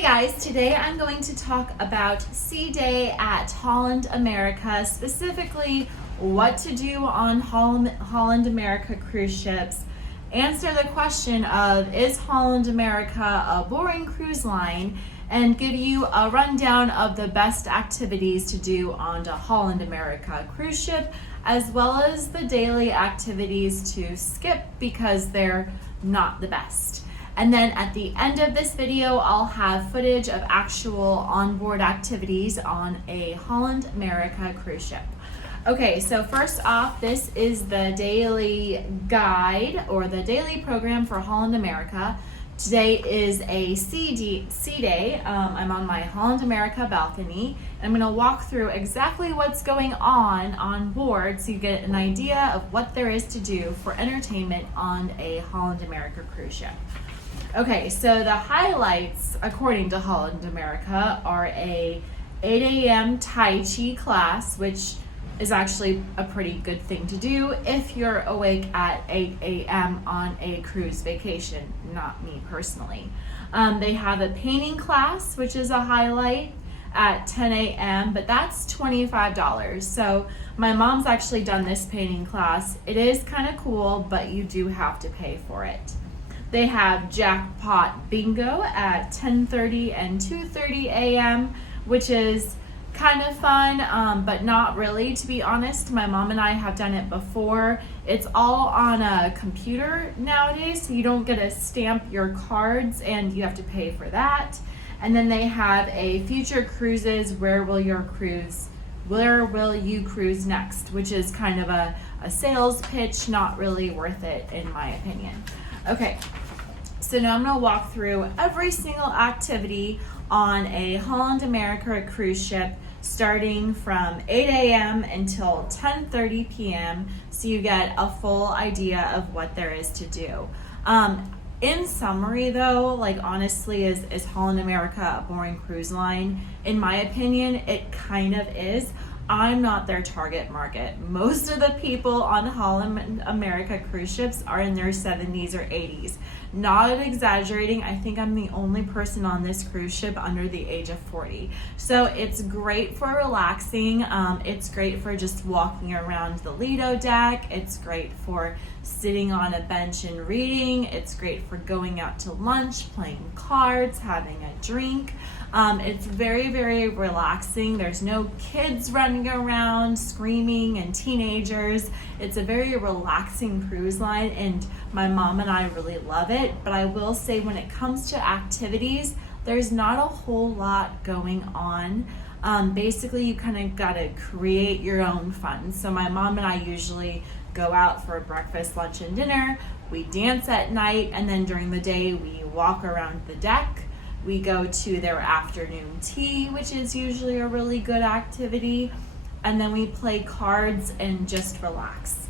Hey guys, today I'm going to talk about Sea Day at Holland America, specifically what to do on Holland America cruise ships, answer the question of is Holland America a boring cruise line, and give you a rundown of the best activities to do on the Holland America cruise ship, as well as the daily activities to skip because they're not the best. And then at the end of this video, I'll have footage of actual onboard activities on a Holland America cruise ship. Okay, so first off, this is the daily guide or the daily program for Holland America. Today is a sea day. I'm on my Holland America balcony, and I'm going to walk through exactly what's going on board so you get an idea of what there is to do for entertainment on a Holland America cruise ship. Okay, so the highlights, according to Holland America, are a 8 a.m. Tai Chi class, which is actually a pretty good thing to do if you're awake at 8 a.m. on a cruise vacation, not me personally. They have a painting class, which is a highlight at 10 a.m., but that's $25. So my mom's actually done this painting class. It is kind of cool, but you do have to pay for it. They have jackpot bingo at 10:30 and 2:30 a.m., which is kind of fun, but not really, to be honest. My mom and I have done it before. It's all on a computer nowadays, so you don't get to stamp your cards and you have to pay for that. And then they have a future cruises, where will you cruise next, which is kind of a sales pitch, not really worth it in my opinion. Okay, so now I'm going to walk through every single activity on a Holland America cruise ship starting from 8 a.m. until 10:30 p.m. so you get a full idea of what there is to do. In summary though, like honestly, is Holland America a boring cruise line? In my opinion, it kind of is. I'm not their target market. Most of the people on Holland America cruise ships are in their 70s or 80s. Not exaggerating, I think I'm the only person on this cruise ship under the age of 40. So it's great for relaxing. It's great for just walking around the Lido deck. It's great for sitting on a bench and reading. It's great for going out to lunch, playing cards, having a drink. It's very, very relaxing. There's no kids running around screaming and teenagers. It's a very relaxing cruise line, and my mom and I really love it. But I will say, when it comes to activities, there's not a whole lot going on. Basically, you kind of got to create your own fun. So my mom and I usually go out for breakfast, lunch, and dinner. We dance at night, and then during the day, we walk around the deck. We go to their afternoon tea, which is usually a really good activity. And then we play cards and just relax.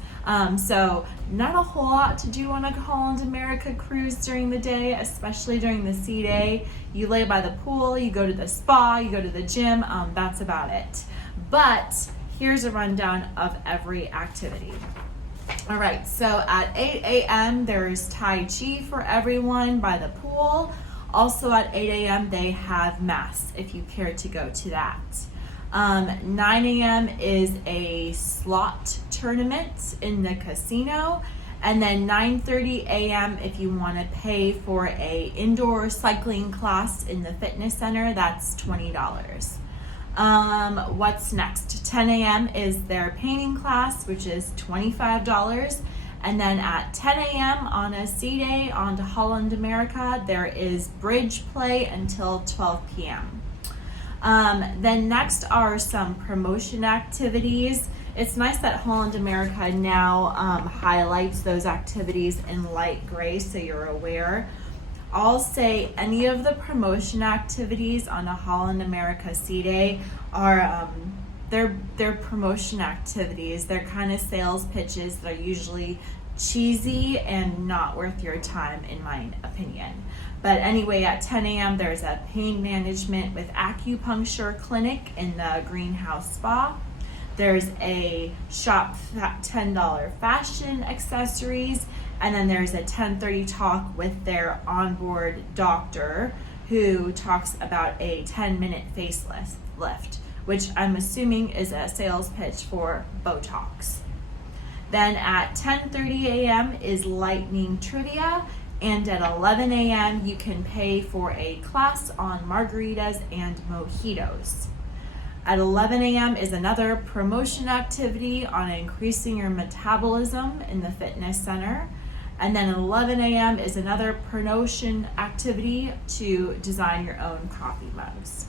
So not a whole lot to do on a Holland America cruise during the day, especially during the sea day. You lay by the pool, you go to the spa, you go to the gym, that's about it. But here's a rundown of every activity. All right, so at 8 a.m. there's Tai Chi for everyone by the pool. Also at 8 a.m. they have Mass, if you care to go to that. 9 a.m. is a slot tournament in the casino. And then 9:30 a.m. if you want to pay for a indoor cycling class in the fitness center, that's $20. What's next? 10 a.m. is their painting class, which is $25. And then at 10 a.m. on a sea day on to Holland America, there is bridge play until 12 p.m. Then next are some promotion activities. It's nice that Holland America now highlights those activities in light gray so you're aware. I'll say any of the promotion activities on a Holland America sea day are they're promotion activities. They're kind of sales pitches that are usually cheesy and not worth your time, in my opinion. But anyway, at 10 a.m. there's a pain management with acupuncture clinic in the greenhouse spa. There's a shop $10 fashion accessories, and then there's a 10:30 talk with their onboard doctor who talks about a 10-minute facelift, which I'm assuming is a sales pitch for Botox. Then at 10:30 a.m. is lightning trivia, and at 11 a.m. you can pay for a class on margaritas and mojitos. At 11 a.m. is another promotion activity on increasing your metabolism in the fitness center. And then at 11 a.m. is another promotion activity to design your own coffee mugs.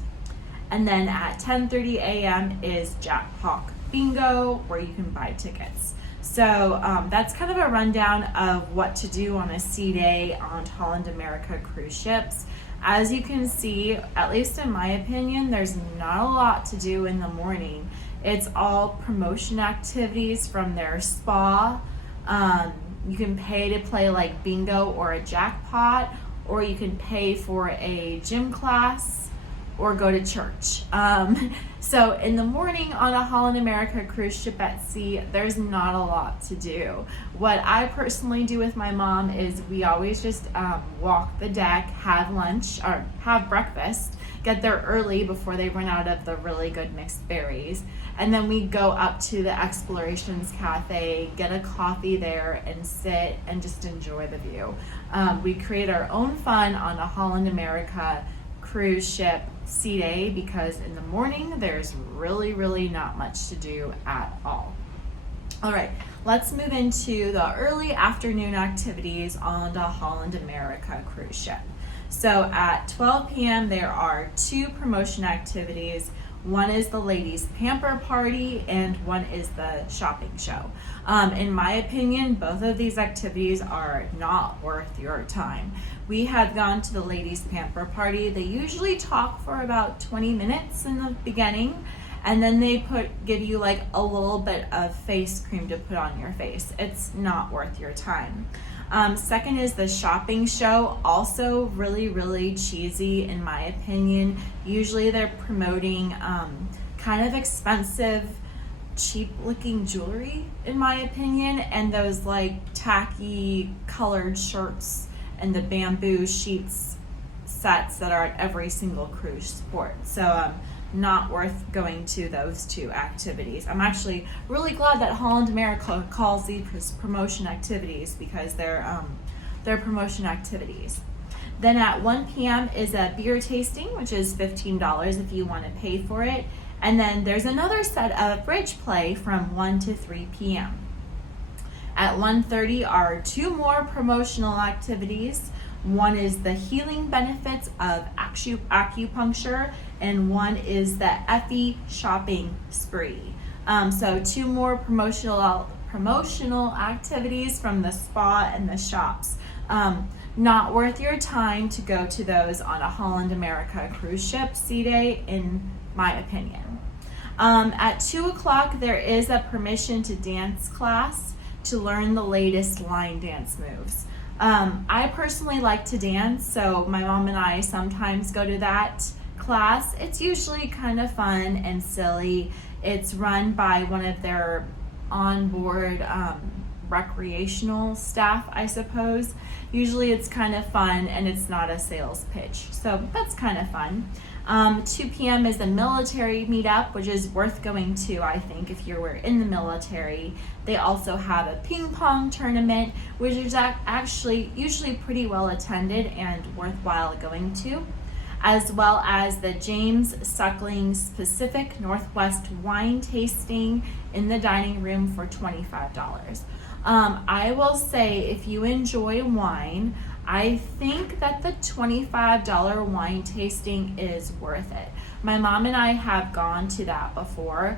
And then at 10:30 a.m. is Jackpot Bingo, where you can buy tickets. So that's kind of a rundown of what to do on a sea day on Holland America cruise ships. As you can see, at least in my opinion, there's not a lot to do in the morning. It's all promotion activities from their spa. You can pay to play like bingo or a jackpot, or you can pay for a gym class or go to church. So in the morning on a Holland America cruise ship at sea, there's not a lot to do. What I personally do with my mom is we always just walk the deck, have lunch or have breakfast, get there early before they run out of the really good mixed berries. And then we go up to the Explorations Cafe, get a coffee there, and sit and just enjoy the view. We create our own fun on a Holland America cruise ship sea day because in the morning there's really not much to do at all. All right, let's move into the early afternoon activities on the Holland America cruise ship. So at 12 p.m. there are 2 promotion activities. One is the ladies pamper party and one is the shopping show. In my opinion, both of these activities are not worth your time. We have gone to the ladies pamper party. They usually talk for about 20 minutes in the beginning, and then they give you like a little bit of face cream to put on your face. It's not worth your time. Second is the shopping show, also really cheesy in my opinion. Usually they're promoting kind of expensive, cheap looking jewelry in my opinion, and those like tacky colored shirts and the bamboo sheets sets that are at every single cruise port. So not worth going to those 2 activities. I'm actually really glad that Holland America calls these promotion activities because they're promotion activities. Then at 1 p.m. is a beer tasting, which is $15 if you want to pay for it. And then there's another set of bridge play from 1 to 3 p.m. At 1:30 are 2 more promotional activities. One is the healing benefits of acupuncture, and one is the Effie shopping spree. So 2 more promotional activities from the spa and the shops. Not worth your time to go to those on a Holland America cruise ship sea day, in my opinion. At 2 o'clock, there is a permission to dance class to learn the latest line dance moves. I personally like to dance, so my mom and I sometimes go to that class. It's usually kind of fun and silly. It's run by one of their onboard recreational staff, I suppose. Usually it's kind of fun and it's not a sales pitch, so that's kind of fun. 2 p.m. is a military meetup, which is worth going to, I think, if you were in the military. They also have a ping pong tournament, which is actually usually pretty well attended and worthwhile going to, as well as the James Suckling's Pacific Northwest wine tasting in the dining room for $25. I will say, if you enjoy wine, I think that the $25 wine tasting is worth it. My mom and I have gone to that before.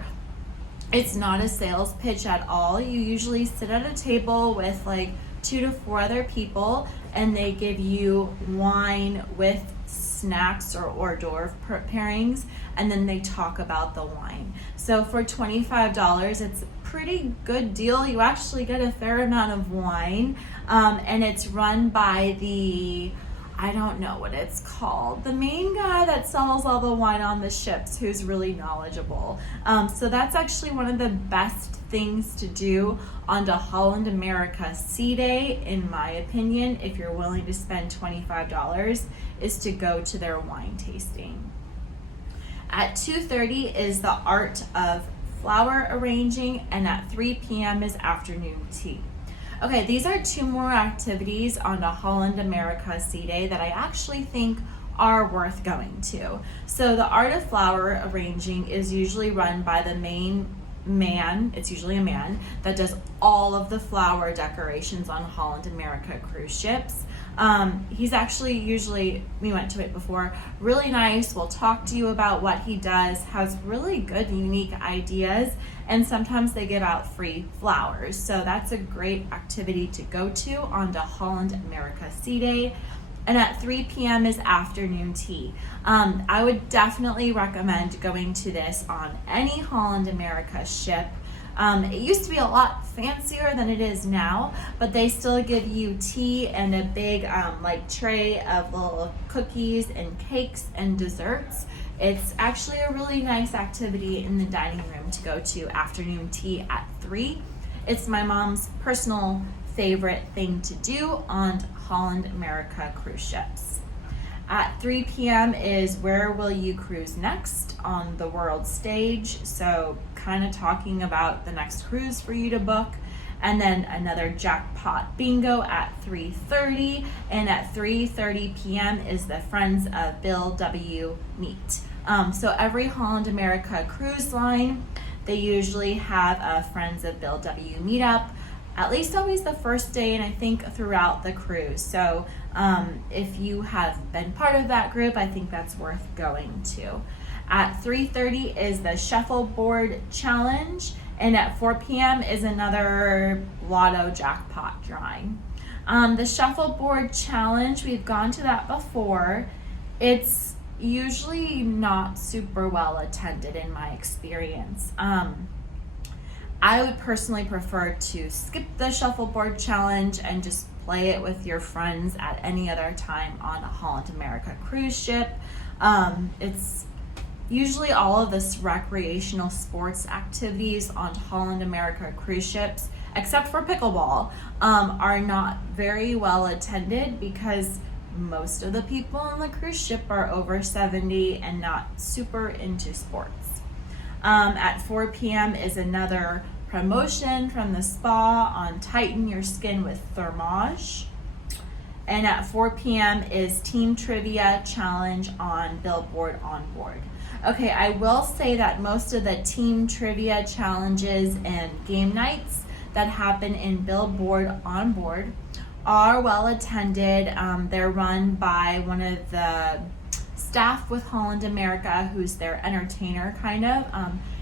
It's not a sales pitch at all. You usually sit at a table with like 2 to 4 other people, and they give you wine with snacks or hors d'oeuvre pairings, and then they talk about the wine. So for $25, it's a pretty good deal. You actually get a fair amount of wine, and it's run by the, I don't know what it's called, the main guy that sells all the wine on the ships who's really knowledgeable. So that's actually one of the best things to do on the Holland America Sea Day, in my opinion, if you're willing to spend $25, is to go to their wine tasting. At 2:30 is the art of flower arranging, and at 3 p.m. is afternoon tea. Okay, these are two more activities on the Holland America Sea Day that I actually think are worth going to. So the art of flower arranging is usually run by the main man. It's usually a man that does all of the flower decorations on Holland America cruise ships. He's actually usually, we went to it before, really nice, will talk to you about what he does, has really good unique ideas, and sometimes they give out free flowers. So that's a great activity to go to on the Holland America Sea Day. And at 3 p.m. is afternoon tea. I would definitely recommend going to this on any Holland America ship. It used to be a lot fancier than it is now, but they still give you tea and a big like tray of little cookies and cakes and desserts. It's actually a really nice activity in the dining room to go to afternoon tea at 3. It's my mom's personal favorite thing to do on Holland America cruise ships. At 3 p.m. is where will you cruise next on the world stage, so kind of talking about the next cruise for you to book. And then another jackpot bingo at 3:30, and at 3:30 p.m. is the Friends of Bill W. meet. So every Holland America cruise line, they usually have a Friends of Bill W. meetup, at least always the first day, and I think throughout the cruise. So if you have been part of that group, I think that's worth going to. At 3:30 is the shuffleboard challenge, and at 4 p.m. is another lotto jackpot drawing. The shuffleboard challenge, we've gone to that before. It's usually not super well attended in my experience. I would personally prefer to skip the shuffleboard challenge and just play it with your friends at any other time on a Holland America cruise ship. It's usually all of this recreational sports activities on Holland America cruise ships, except for pickleball, are not very well attended because most of the people on the cruise ship are over 70 and not super into sports. At 4 p.m. is another promotion from the spa on Tighten Your Skin with Thermage. And at 4 p.m. is Team Trivia Challenge on Billboard Onboard. Okay, I will say that most of the Team Trivia challenges and game nights that happen in Billboard Onboard are well attended. They're run by one of the staff with Holland America, who's their entertainer kind of.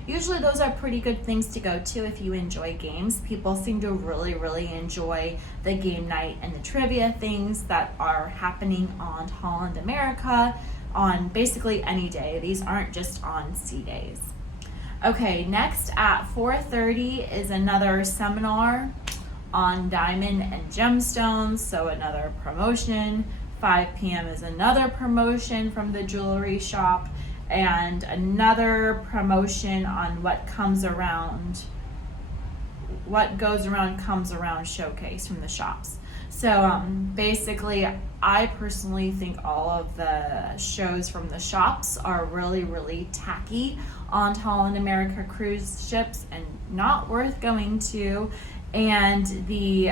Usually those are pretty good things to go to if you enjoy games. People seem to really enjoy the game night and the trivia things that are happening on Holland America on basically any day. These aren't just on sea days. Okay, next at 4:30 is another seminar on diamond and gemstones, so another promotion. 5 p.m. is another promotion from the jewelry shop, and another promotion on what goes around comes around showcase from the shops. So basically, I personally think all of the shows from the shops are really tacky on Holland America cruise ships and not worth going to. And the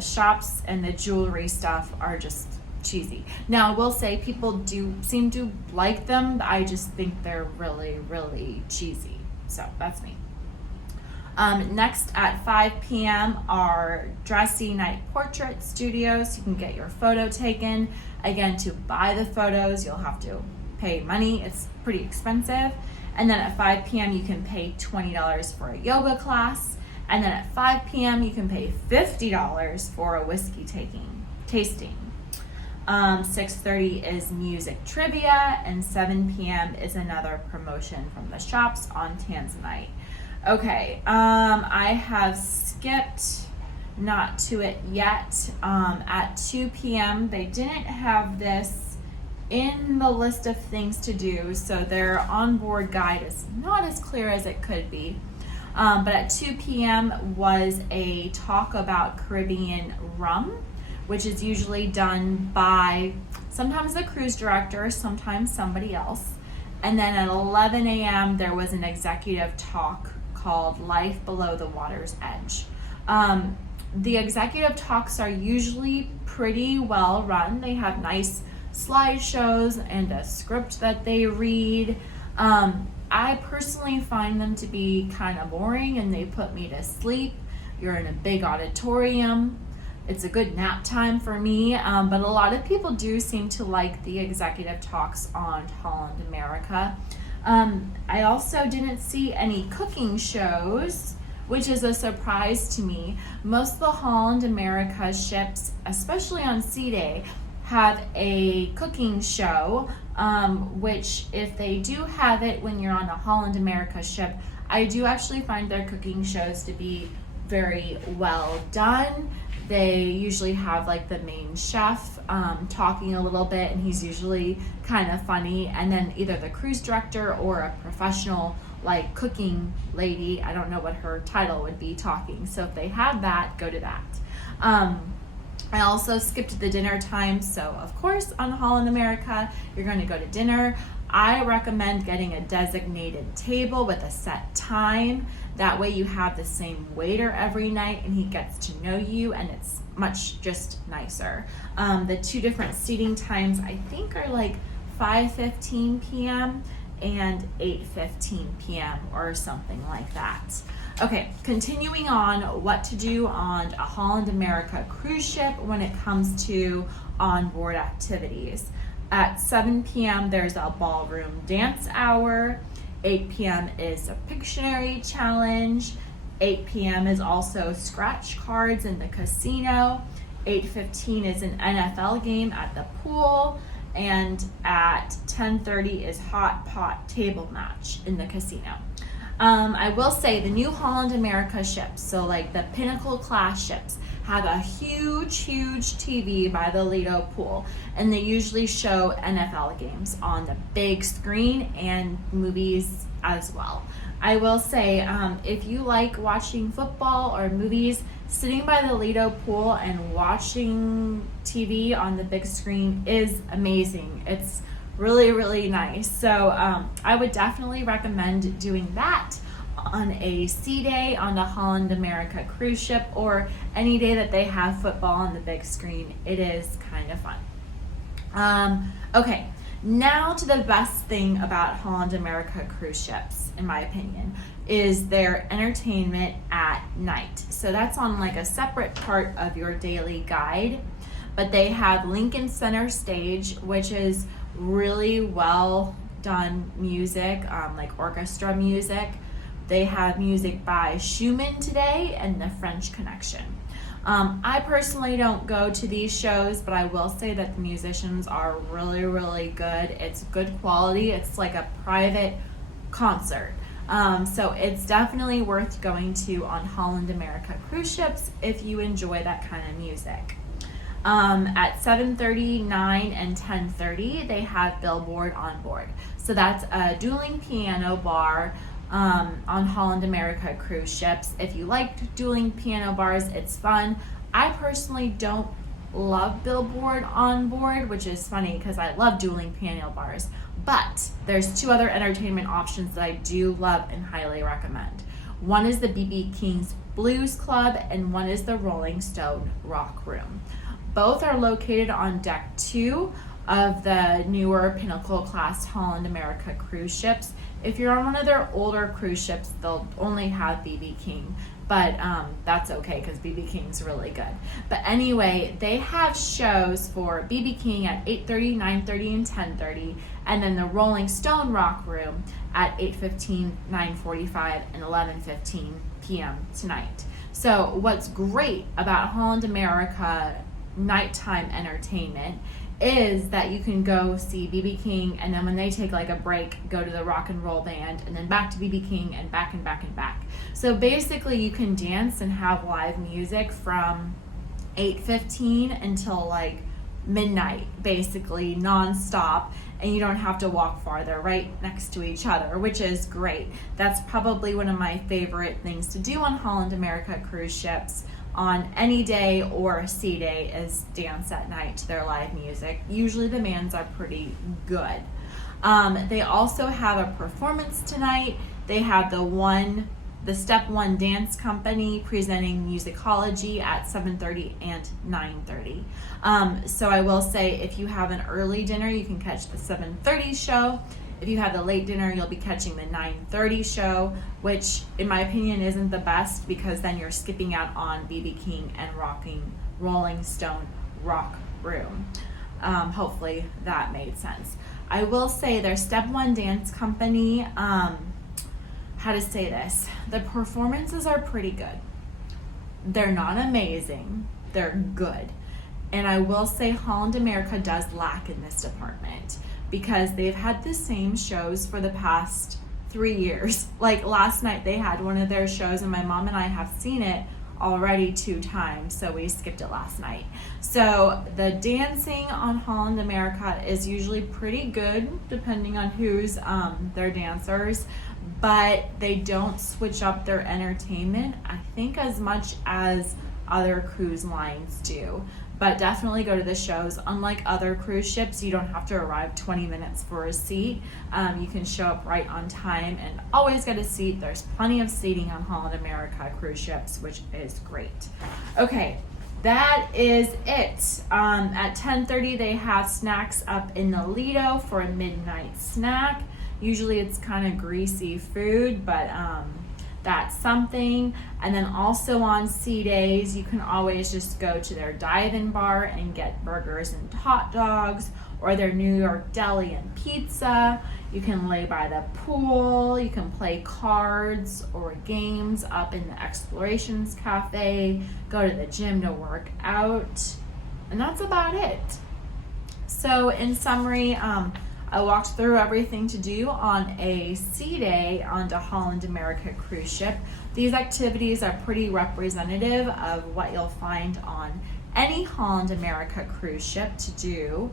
shops and the jewelry stuff are just cheesy. Now, I will say people do seem to like them. I just think they're really cheesy. So that's me. Next at 5 p.m. are dressy night portrait studios. You can get your photo taken. Again, to buy the photos, you'll have to pay money. It's pretty expensive. And then at 5 p.m. you can pay $20 for a yoga class. And then at 5 p.m. you can pay $50 for a whiskey tasting. 6:30 is music trivia, and 7 p.m. is another promotion from the shops on Tanzanite. Okay, I have skipped not to it yet. At 2 p.m. they didn't have this in the list of things to do, so their onboard guide is not as clear as it could be. But at 2 p.m. was a talk about Caribbean rum, which is usually done by sometimes the cruise director, sometimes somebody else. And then at 11 a.m. there was an executive talk called Life Below the Water's Edge. The executive talks are usually pretty well run. They have nice slideshows and a script that they read. I personally find them to be kind of boring and they put me to sleep. You're in a big auditorium. It's a good nap time for me, but a lot of people do seem to like the executive talks on Holland America. I also didn't see any cooking shows, which is a surprise to me. Most of the Holland America ships, especially on sea day, have a cooking show, which if they do have it when you're on a Holland America ship, I do actually find their cooking shows to be very well done. They usually have like the main chef talking a little bit, and he's usually kind of funny, and then either the cruise director or a professional like cooking lady, I don't know what her title would be, talking. So if they have that, go to that. I also skipped the dinner time, so of course on Holland America you're going to go to dinner. I recommend getting a designated table with a set time. That way you have the same waiter every night and he gets to know you, and it's much just nicer. The two different seating times I think are like 5:15 p.m. and 8:15 p.m. or something like that. Okay, continuing on, what to do on a Holland America cruise ship when it comes to onboard activities. At 7 p.m. there's a ballroom dance hour. 8 p.m. is a Pictionary challenge. 8 p.m. is also scratch cards in the casino. 8:15 is an NFL game at the pool. And at 10:30 is hot pot table match in the casino. I will say the new Holland America ships, so like the Pinnacle class ships, have a huge TV by the Lido pool, and they usually show NFL games on the big screen and movies as well. I will say if you like watching football or movies, sitting by the Lido pool and watching TV on the big screen is amazing. It's really nice. So I would definitely recommend doing that on a sea day on the Holland America cruise ship, or any day that they have football on the big screen. It is kind of fun. Okay, now to the best thing about Holland America cruise ships, in my opinion, is their entertainment at night. So that's on like a separate part of your daily guide, but they have Lincoln Center Stage, which is really well done music, like orchestra music. They have music by Schumann today and the French Connection. I personally don't go to these shows, but I will say that the musicians are really good. It's good quality. It's like a private concert. So it's definitely worth going to on Holland America cruise ships if you enjoy that kind of music. At 7:30, 9, and 10:30, they have Billboard on board. So that's a dueling piano bar on Holland America cruise ships. If you like dueling piano bars, it's fun. I personally don't love Billboard on board, which is funny because I love dueling piano bars. But there's two other entertainment options that I do love and highly recommend. One is the B.B. King's Blues Club, and one is the Rolling Stone Rock Room. Both are located on deck 2 of the newer Pinnacle class Holland America cruise ships. If you're on one of their older cruise ships, they'll only have B.B. King, but that's okay because B.B. King's really good. But anyway, they have shows for B.B. King at 8:30, 9:30, and 10:30, and then the Rolling Stone Rock Room at 8:15, 9:45, and 11:15 p.m. tonight. So what's great about Holland America nighttime entertainment is that you can go see B.B. King, and then when they take like a break, go to the rock and roll band, and then back to B.B. King, and back and back and back. So basically you can dance and have live music from 8:15 until like midnight, basically non-stop, and you don't have to walk farther, right next to each other, which is great. That's probably one of my favorite things to do on Holland America cruise ships on any day or sea day is dance at night to their live music. Usually the bands are pretty good. They also have a performance tonight. They have the Step 1 Dance Company presenting musicology at 7:30 and 9:30. So I will say, if you have an early dinner, you can catch the 7:30 show. If you have the late dinner, you'll be catching the 9:30 show, which in my opinion isn't the best, because then you're skipping out on B.B. King and Rolling Stone Rock Room. Hopefully that made sense. I will say their Step 1 Dance Company, how to say this, the performances are pretty good. They're not amazing, they're good. And I will say Holland America does lack in this department, because they've had the same shows for the past 3 years. Like last night they had one of their shows, and my mom and I have seen it already 2 times, so we skipped it last night. So the dancing on Holland America is usually pretty good, depending on who's their dancers, but they don't switch up their entertainment, I think, as much as other cruise lines do. But definitely go to the shows. Unlike other cruise ships, you don't have to arrive 20 minutes for a seat. You can show up right on time and always get a seat. There's plenty of seating on Holland America cruise ships, which is great. Okay, that is it. At 10:30, they have snacks up in the Lido for a midnight snack. Usually it's kind of greasy food, but that's something. And then also on sea days, you can always just go to their dive-in bar and get burgers and hot dogs, or their New York deli and pizza. You can lay by the pool, you can play cards or games up in the Explorations Cafe, go to the gym to work out, and that's about it. So in summary, I walked through everything to do on a sea day on the Holland America cruise ship. These activities are pretty representative of what you'll find on any Holland America cruise ship to do.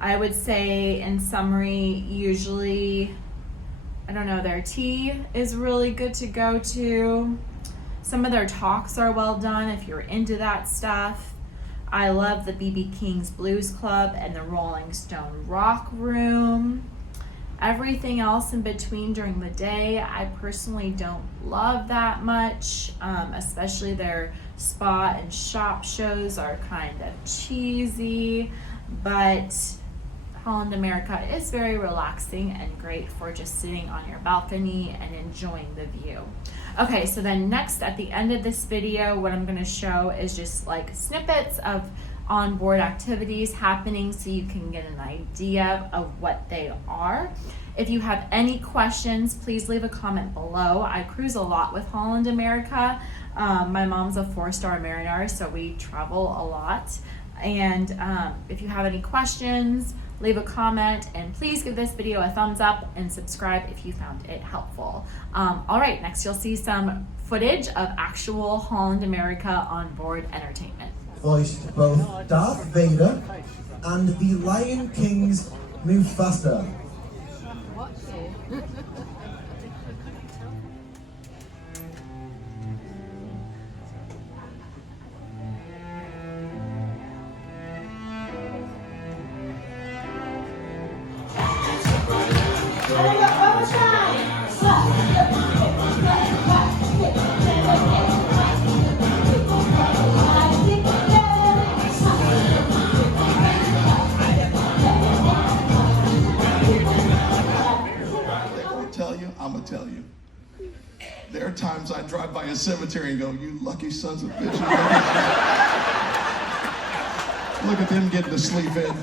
I would say in summary, usually, I don't know, their tea is really good to go to. Some of their talks are well done if you're into that stuff. I love the B.B. King's Blues Club and the Rolling Stone Rock Room. Everything else in between during the day, I personally don't love that much, especially their spa and shop shows are kind of cheesy, but Holland America is very relaxing and great for just sitting on your balcony and enjoying the view. Okay, so then next at the end of this video, what I'm going to show is just like snippets of onboard activities happening so you can get an idea of what they are. If you have any questions, please leave a comment below. I cruise a lot with Holland America. My mom's a 4-star mariner, so we travel a lot. And if you have any questions, leave a comment, and please give this video a thumbs up and subscribe if you found it helpful. All right, next you'll see some footage of actual Holland America onboard entertainment. Voiced both Darth Vader and the Lion King's Mufasa. I'm gonna tell you. There are times I drive by a cemetery and go, you lucky sons of bitches. Look at them getting to sleep in.